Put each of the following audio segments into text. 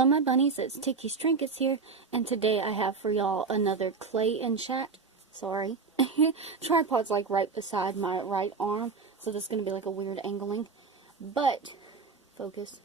Hello my bunnies, it's Ticky's Trinkets here, and today I have for y'all another clay and chat. Sorry. Tripod's like right beside my right arm, so this is going to be like a weird angling. But, focus.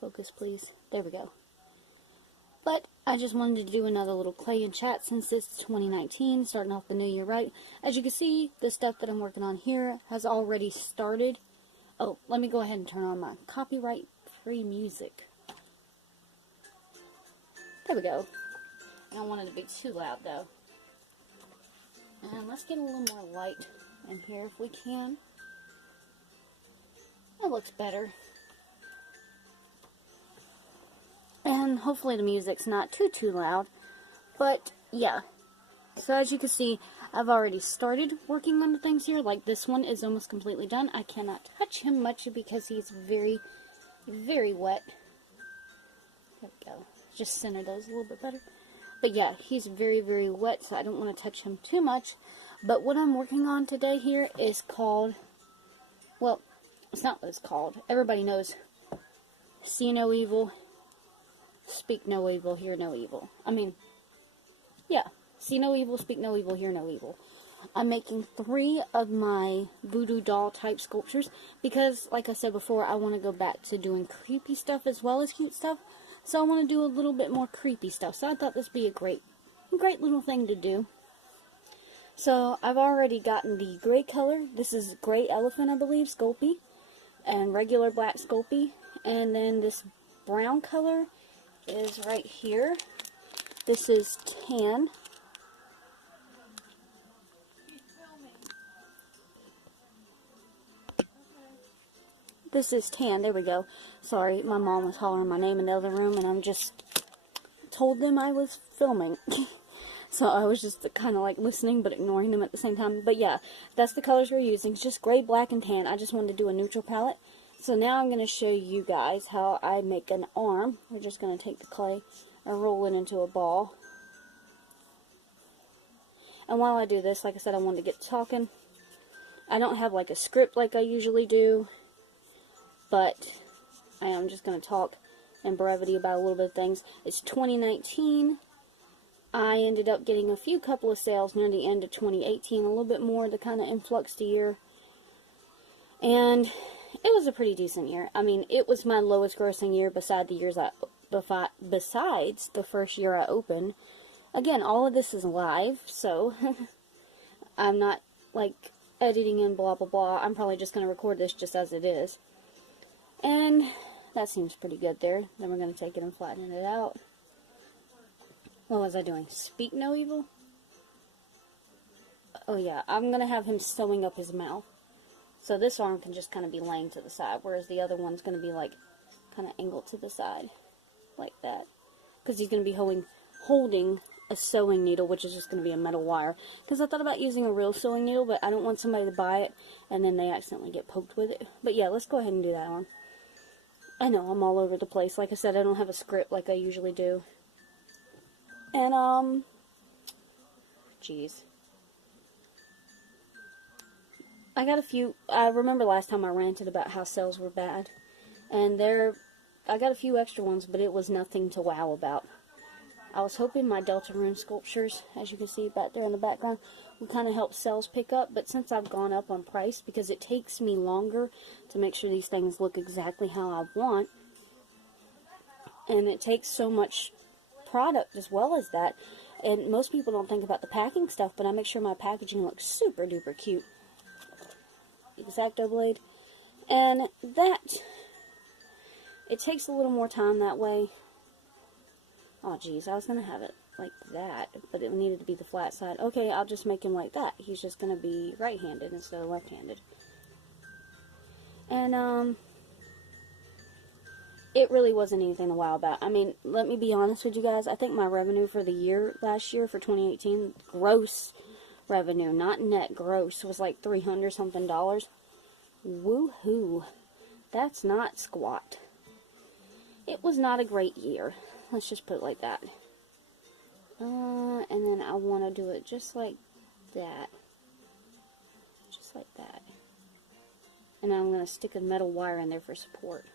Focus please. There we go. But, I just wanted to do another little clay and chat since it's 2019, starting off the new year right. As you can see, the stuff that I'm working on here has already started. Oh, let me go ahead and turn on my copyright-free music. There we go. I don't want it to be too loud though. And let's get a little more light in here if we can. That looks better. And hopefully the music's not too loud. But yeah. So as you can see, I've already started working on the things here. Like this one is almost completely done. I cannot touch him much because he's very, very wet. There we go. Just center those a little bit better. But yeah, he's very, very wet, so I don't want to touch him too much. But what I'm working on today here is called, well, it's not what it's called. Everybody knows, see no evil, speak no evil, hear no evil. I mean, yeah, see no evil, speak no evil, hear no evil. I'm making 3 of my voodoo doll type sculptures because, like I said before, I want to go back to doing creepy stuff as well as cute stuff. So I want to do a little bit more creepy stuff. So I thought this would be a great little thing to do. So I've already gotten the gray color. This is gray elephant, I believe, Sculpey. And regular black Sculpey. And then this brown color is right here. This is tan. This is tan. There we go. Sorry, my mom was hollering my name in the other room, and I'm just told them I was filming. So I was just kind of like listening, but ignoring them at the same time. But yeah, that's the colors we're using. It's just gray, black, and tan. I just wanted to do a neutral palette. So now I'm going to show you guys how I make an arm. We're just going to take the clay and roll it into a ball. And while I do this, like I said, I wanted to get talking. I don't have like a script like I usually do. But I am just going to talk in brevity about a little bit of things. It's 2019. I ended up getting a couple of sales near the end of 2018. A little bit more, the kind of influxed year. And it was a pretty decent year. I mean, it was my lowest grossing year besides the first year I opened. Again, all of this is live, so I'm not like editing and blah blah blah. I'm probably just going to record this just as it is. And that seems pretty good there. Then we're going to take it and flatten it out. What was I doing? Speak no evil? Oh yeah, I'm going to have him sewing up his mouth. So this arm can just kind of be laying to the side, whereas the other one's going to be like kind of angled to the side. Like that. Because he's going to be holding a sewing needle, which is just going to be a metal wire. Because I thought about using a real sewing needle, but I don't want somebody to buy it and then they accidentally get poked with it. But yeah, let's go ahead and do that arm. I know, I'm all over the place. Like I said, I don't have a script like I usually do. And, jeez. I remember last time I ranted about how sales were bad. And I got a few extra ones, but it was nothing to wow about. I was hoping my Deltarune sculptures, as you can see back there in the background, would kind of help sales pick up, but since I've gone up on price, because it takes me longer to make sure these things look exactly how I want, and it takes so much product as well as that, and most people don't think about the packing stuff, but I make sure my packaging looks super duper cute. X-Acto blade, and it takes a little more time that way. Oh geez, I was going to have it like that, but it needed to be the flat side. Okay, I'll just make him like that. He's just going to be right-handed instead of left-handed. And, it really wasn't anything to wow about. I mean, let me be honest with you guys. I think my revenue for the year, last year, for 2018, gross revenue, not net, gross, was like $300 something. Woohoo. That's not squat. It was not a great year. Let's just put it like that. And then I want to do it just like that. Just like that. And I'm going to stick a metal wire in there for support.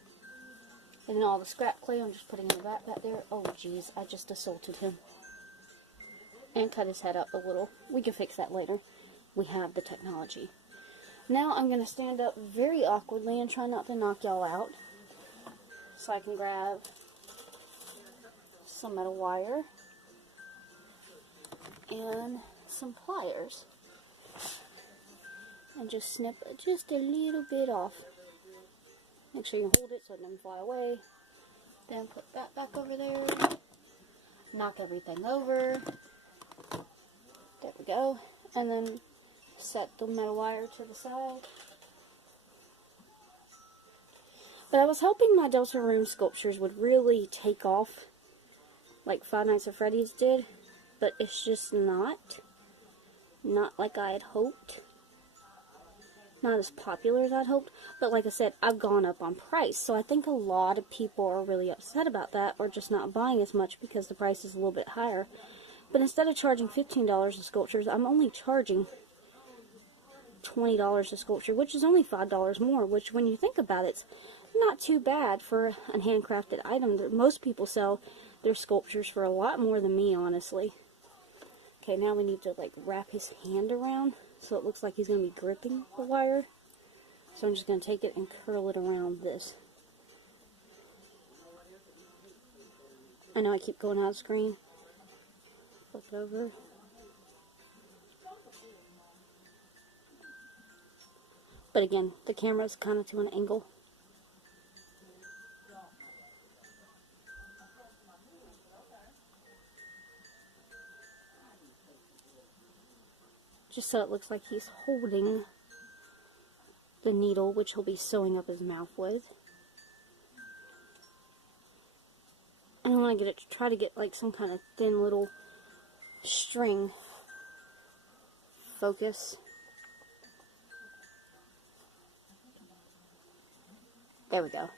And then all the scrap clay I'm just putting in the back there. Oh, jeez, I just assaulted him. And cut his head up a little. We can fix that later. We have the technology. Now I'm going to stand up very awkwardly and try not to knock y'all out. So I can grab some metal wire and some pliers. And just snip just a little bit off. Make sure you hold it so it doesn't fly away. Then put that back over there. Knock everything over. There we go. And then set the metal wire to the side. But I was hoping my Deltarune sculptures would really take off like Five Nights at Freddy's did. But it's just not. Not like I had hoped. Not as popular as I'd hoped, but like I said, I've gone up on price, so I think a lot of people are really upset about that, or just not buying as much because the price is a little bit higher. But instead of charging $15 a sculptures, I'm only charging $20 a sculpture, which is only $5 more, which when you think about it, it's not too bad for a handcrafted item. Most people sell their sculptures for a lot more than me, honestly. Okay, now we need to like wrap his hand around. So it looks like he's going to be gripping the wire. So I'm just going to take it and curl it around this. I know I keep going out of screen. Flip it over. But again, the camera's kind of to an angle. Just so it looks like he's holding the needle, which he'll be sewing up his mouth with. And I want to get it to try to get like some kind of thin little string focus. There we go.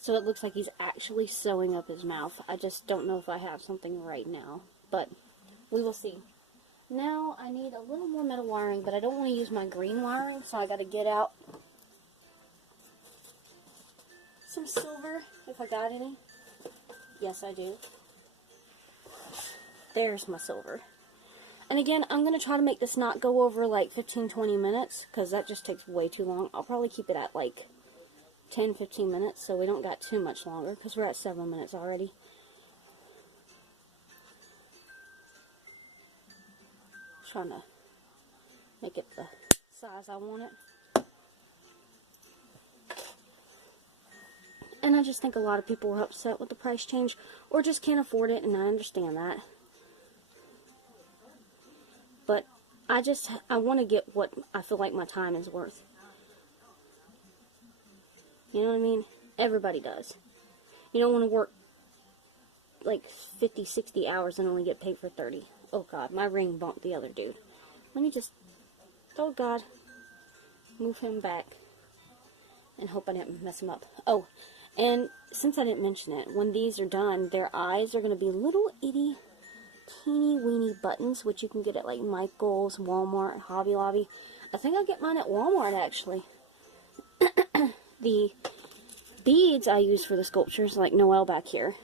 So it looks like he's actually sewing up his mouth. I just don't know if I have something right now, but we will see. Now I need a little more metal wiring, but I don't want to use my green wiring, so I got to get out some silver, if I got any. Yes, I do. There's my silver. And again, I'm going to try to make this not go over like 15-20 minutes, because that just takes way too long. I'll probably keep it at like 10-15 minutes, so we don't got too much longer, because we're at 7 minutes already. Trying to make it the size I want it. And I just think a lot of people were upset with the price change, or just can't afford it, and I understand that. But I want to get what I feel like my time is worth. You know what I mean? Everybody does. You don't want to work like 50, 60 hours and only get paid for 30. Oh God, my ring bumped the other dude. Let me just, oh God, move him back and hope I didn't mess him up. Oh, and since I didn't mention it, when these are done, their eyes are going to be little itty, teeny weeny buttons, which you can get at like Michael's, Walmart, Hobby Lobby. I think I get mine at Walmart actually. The beads I use for the sculptures, like Noelle back here,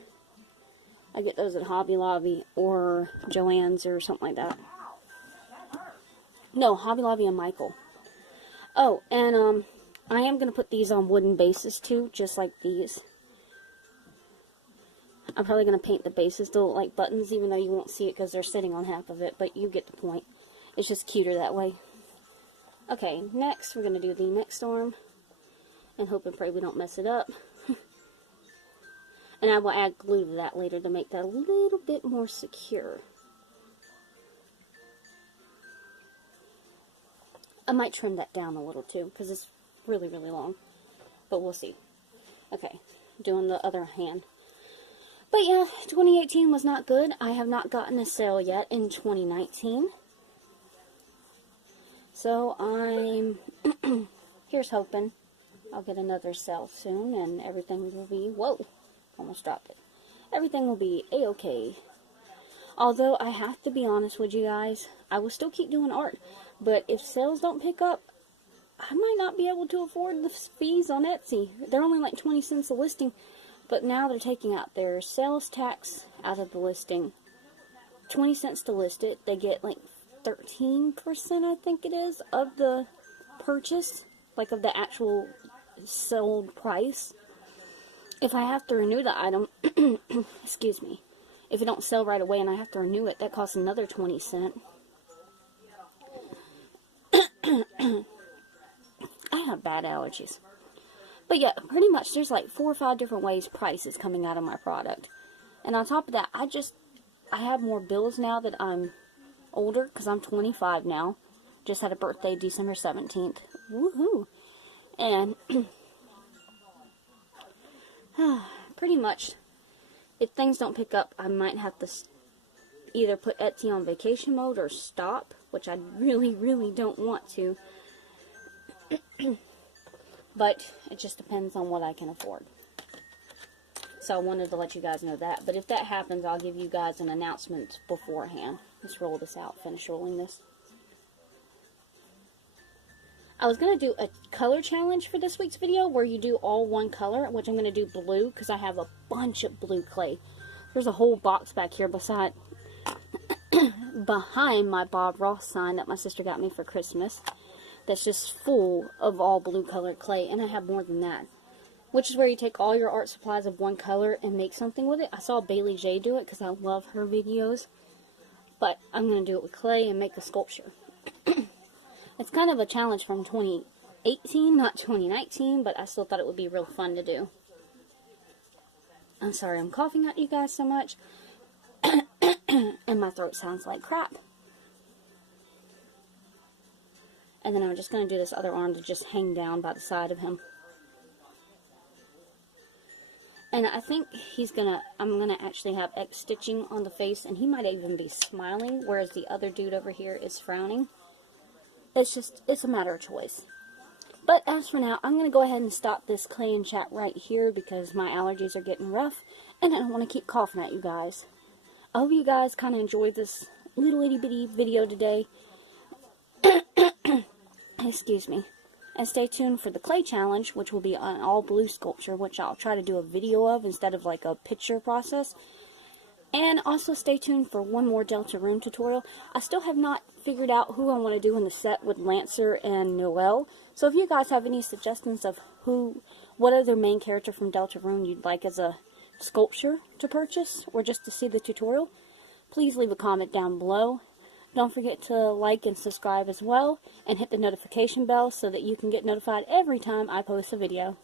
I get those at Hobby Lobby or Joann's or something like that. No, Hobby Lobby and Michael. Oh, and I am going to put these on wooden bases too, just like these. I'm probably going to paint the bases to look like buttons, even though you won't see it because they're sitting on half of it, but you get the point. It's just cuter that way. Okay, next we're going to do the next arm, and hope and pray we don't mess it up. And I will add glue to that later to make that a little bit more secure. I might trim that down a little too, because it's really, really long. But we'll see. Okay, doing the other hand. But yeah, 2018 was not good. I have not gotten a sale yet in 2019. So I'm, here's hoping I'll get another sale soon and everything will be, whoa. Almost dropped it. Everything will be a-okay. Although I have to be honest with you guys, I will still keep doing art, but if sales don't pick up, I might not be able to afford the fees on Etsy. They're only like 20 cents a listing, But now they're taking out their sales tax out of the listing. 20 cents to list it. They get like 13%, I think it is, of the purchase, like of the actual sold price. If I have to renew the item, excuse me, if it don't sell right away and I have to renew it, that costs another 20 cents. I have bad allergies. But yeah, pretty much there's like 4 or 5 different ways price is coming out of my product. And on top of that, I have more bills now that I'm older, because I'm 25 now. Just had a birthday December 17th. Woohoo! And pretty much, if things don't pick up, I might have to either put Etsy on vacation mode or stop, which I really, really don't want to. But it just depends on what I can afford. So I wanted to let you guys know that. But if that happens, I'll give you guys an announcement beforehand. Let's roll this out. Finish rolling this. I was going to do a color challenge for this week's video where you do all one color, which I'm going to do blue because I have a bunch of blue clay. There's a whole box back here behind my Bob Ross sign that my sister got me for Christmas. That's just full of all blue colored clay, and I have more than that. Which is where you take all your art supplies of one color and make something with it. I saw Bailey J do it because I love her videos. But I'm going to do it with clay and make a sculpture. It's kind of a challenge from 2018, not 2019, but I still thought it would be real fun to do. I'm sorry I'm coughing at you guys so much. And my throat sounds like crap. And then I'm just going to do this other arm to just hang down by the side of him. And I think I'm going to actually have X stitching on the face, and he might even be smiling, whereas the other dude over here is frowning. It's a matter of choice. But as for now, I'm going to go ahead and stop this clay and chat right here because my allergies are getting rough, and I don't want to keep coughing at you guys. I hope you guys kind of enjoyed this little itty bitty video today. Excuse me. And stay tuned for the clay challenge, which will be an all blue sculpture, which I'll try to do a video of instead of like a picture process. And also stay tuned for one more Deltarune tutorial. I still have not figured out who I want to do in the set with Lancer and Noelle. So if you guys have any suggestions of what other main character from Deltarune you'd like as a sculpture to purchase, or just to see the tutorial, please leave a comment down below. Don't forget to like and subscribe as well, and hit the notification bell so that you can get notified every time I post a video.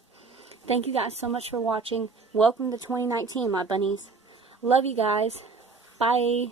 Thank you guys so much for watching. Welcome to 2019, my bunnies. Love you guys. Bye.